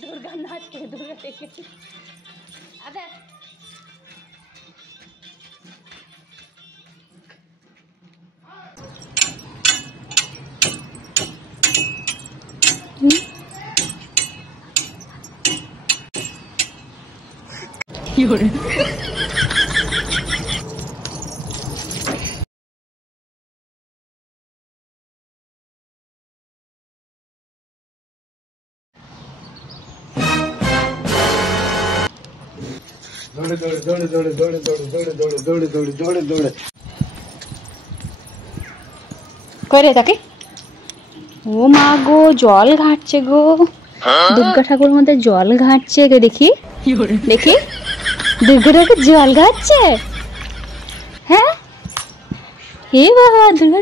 दुर्गा नाच के दुर्गा अरे दौड़े दौड़े दौड़े दौड़े दौड़े दौड़े दौड़े दौड़े दौड़े दौड़े दौड़े दौड़े करे ताके ও মা গো জল ঘাটছে গো দুর্গা ঠাকুর মধ্যে জল ঘাটছে কে দেখি দেখি দুর্গা ঠাকুর জল ঘাটছে হ্যাঁ হে বাবা দুর্গা